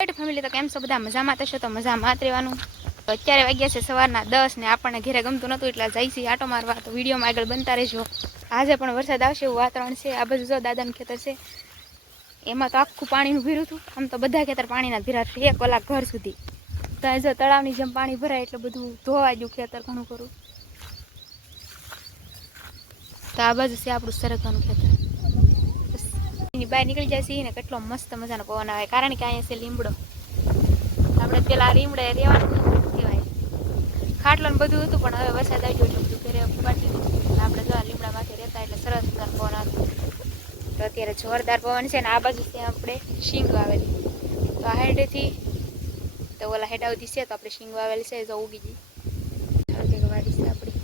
Family તો કેમ છો બધા મજામાં થશો તો મજામાં જ રહેવાનું. તો અત્યારે વાગ્યા છે સવારના 10 ને આપણને ઘરે ગમતું નહોતું એટલે જઈશી આટો મારવા. તો વિડીયોમાં આગળ બનતા રહેજો. આજે પણ વરસાદ આવશે એવું વાતાવરણ છે. આ બાજુ જો દાદાનું ખેતર છે એમાં તો આખું પાણીનું ભીરું હતું. આમ તો બધા ખેતર પાણીના ભીરા છે 1 કલાક ઘર સુધી. તો જો તળાવની જેમ પાણી ભરાય એટલે બધું ધોવાઈ ગયું ખેતર ઘણું કરું. તો આ બાજુ છે આપણું સરગવાનું ખેતર. બહાર નીકળી જાય છે ને કેટલો મસ્ત મજાનો પવન આવે કારણ કે અહીંયા છે લીમડો. આપણે પેલા લીમડે રહેવાનું કહેવાય ખાટલો ને બધું હતું પણ હવે વરસાદ આવી ગયો એટલે બધું ઘરે પાટી દીધું. આપણે જો લીમડામાંથી રહેતા એટલે સરસ મજાનો પવન આવતો. તો અત્યારે જોરદાર પવન છે ને આ બાજુ ત્યાં આપણે શીંગ આવેલી. તો આ હેડેથી તો ઓલા હેડા સુધી છે તો આપણે શીંગ આવેલી છે જો ઉગી ગઈ વાડી છે આપણી.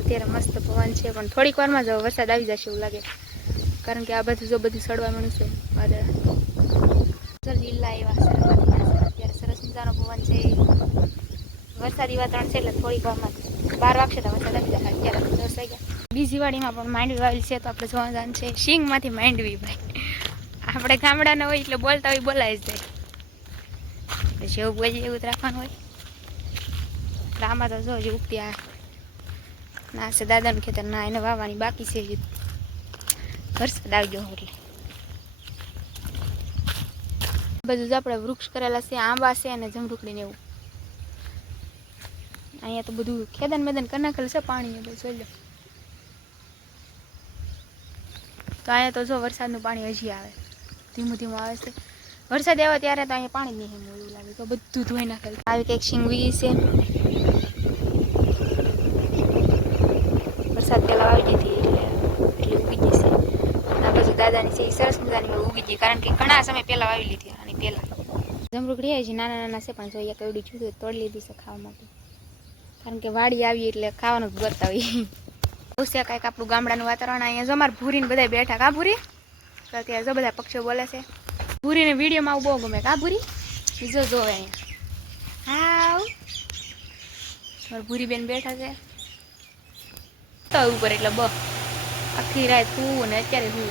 અત્યારે મસ્ત પવન છે પણ થોડીક વારમાં જ વરસાદ આવી જશે એવું લાગે કારણ કે આ બધું જો બધું સડવા મળ્યું છે વાદળા લીલા એવા અત્યારે સરસ મજાનો પવન છે. વરસાદી વાતાવરણ છે એટલે થોડીક વારમાં 12 વાગશે તો વરસાદ આવી જાય. અત્યારે 10 વાગ્યા. બીજી વાડીમાં પણ માંડવી વાવેલી છે તો આપણે જોવા જવાનું છે શીંગમાંથી માંડવી. ભાઈ આપણે ગામડાના હોય એટલે બોલતા હોય બોલાય જ જાય જેવું બોલીએ એવું જ રાખવાનું હોય. આમાં તો જો હજી ઉગતી ના છે દાદાનું ખેતર ના એને વાવવાની બાકી છે. વરસાદ આવી ગયો એટલે બધું જ આપણે વૃક્ષ કરેલા છે આંબા છે અને જમરૂખડી ને એવું. અહીંયા તો બધું ખેદન મેદન કરી નાખેલું છે પાણી બધું જોઈ લો. તો અહીંયા તો જો વરસાદનું પાણી હજી આવે ધીમું ધીમું આવે છે. વરસાદ આવે ત્યારે તો અહીંયા પાણી નહીં એવું લાગે તો બધું ધોઈ નાખેલું. આવી કંઈક શીંગવી છે. વરસાદ પહેલાં આવી ગઈ હતી એટલે ઉગી ગઈ છે. આ પછી દાદાની છે એ સરસ મજાની ઉગી ગઈ કારણ કે ઘણા સમય પહેલાં વાવી લીધી આની પહેલાં. જમરૂખડી હજી નાના નાના છે પણ જોઈએ કેવડી જુદું તોડી લીધી છે ખાવા માટે કારણ કે વાડી આવી એટલે ખાવાનું જ કરતા હોય. છે કાંઈક આપણું ગામડાનું વાતાવરણ. અહીંયા જો અમારે ભૂરીને બધા બેઠા કા ભૂરી તો અત્યારે જો બધા પક્ષીઓ બોલે છે. ભૂરીને વિડીયોમાં આવું બહુ ગમે કા ભૂરી બીજો જોવે અહીંયા. હા મારે ભૂરી બેન બેઠા છે તો ઉપર એટલે આખી રાત હું ને અત્યારે હું